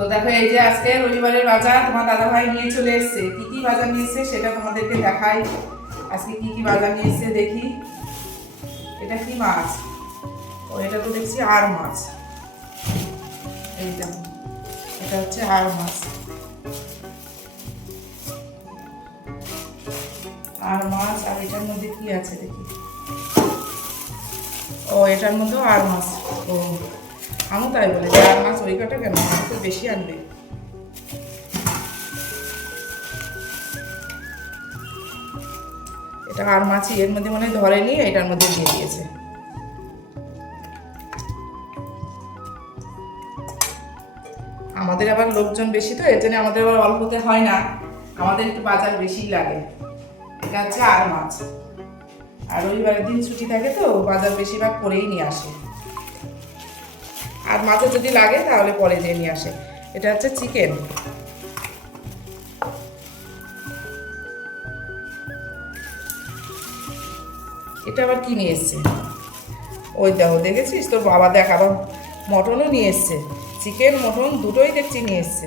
তো দেখো এই যে আজকে রবিবারের বাজার তোমার দাদা ভাই নিয়ে চলে এসেছে। কি কি বাজার নিয়ে এসেছে সেটা তোমাদেরকে দেখাই। আজকে কি কি বাজার নিয়ে এসেছে দেখি। এটা কি মাছ? ও এটা তো দেখছি আর মাছ। এইটা এটা হচ্ছে আর মাছ। আর মাছ। আর এটার মধ্যে কি আছে দেখি। ও এটার মধ্যেও আর মাছ। ও আমি তাই বলে যে আর মাছ ওই কটা কেন, তো বেশি আনবে। এটা আর মাছই, এর মধ্যে মনে হয় ধরেনি, এটার মধ্যে দিয়ে দিয়েছে। আমাদের আবার লোকজন বেশি, তো এর জন্য আমাদের আবার অল্পতে হয় না, আমাদের একটু বাজার বেশিই লাগে। এটা হচ্ছে আর মাছ। আর রবিবারের দিন ছুটি থাকে তো বাজার বেশিরভাগ করেই নিয়ে আসে। আর মাছও যদি লাগে তাহলে পরে যেয়ে নিয়ে আসে। এটা হচ্ছে চিকেন। এটা আবার কি নিয়ে এসছে? ওই দেখো, দেখেছিস তোর বাবা? দেখ আবার মটনও নিয়ে এসছে। চিকেন মটন দুটোই দেখছি নিয়ে এসছে।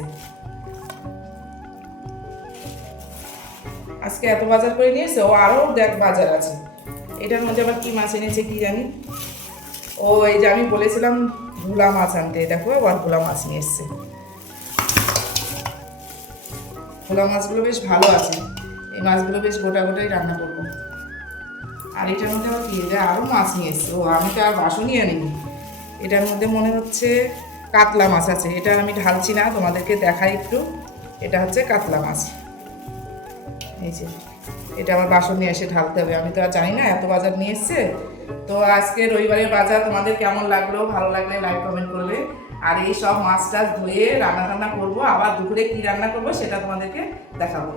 আজকে এত বাজার করে নিয়ে এসছে। ও আরও দেখ বাজার আছে। এটার মধ্যে আবার কি মাছ এনেছে কি জানি। ও এই যে আমি বলেছিলাম ভোলা মাছ আনতে, দেখো আবার ভোলা মাছ নিয়ে এসছে। ভোলা মাছগুলো বেশ ভালো আছে। এই মাছগুলো বেশ গোটা গোটাই রান্না করবো। আর এটার মধ্যে আবার কি, এটা আরও মাছ নিয়ে এসছে। ও আমি তো আর বাসনই আনিনি। এটার মধ্যে মনে হচ্ছে কাতলা মাছ আছে। এটা আমি ঢালছি না, তোমাদেরকে দেখাই একটু। এটা হচ্ছে কাতলা মাছ। এই যে এটা আমার বাসন নিয়ে এসে ঢালতে হবে। আমি তো আর জানি না এত বাজার নিয়ে এসছে। তো আজকে রবিবারের বাজার তোমাদের কেমন লাগলো? ভালো লাগলে লাইক কমেন্ট করবে। আর এই সব মাছ টাছ ধুয়ে রান্না টান্না করবো, আবার দুপুরে কি রান্না করবো সেটা তোমাদেরকে দেখাবো।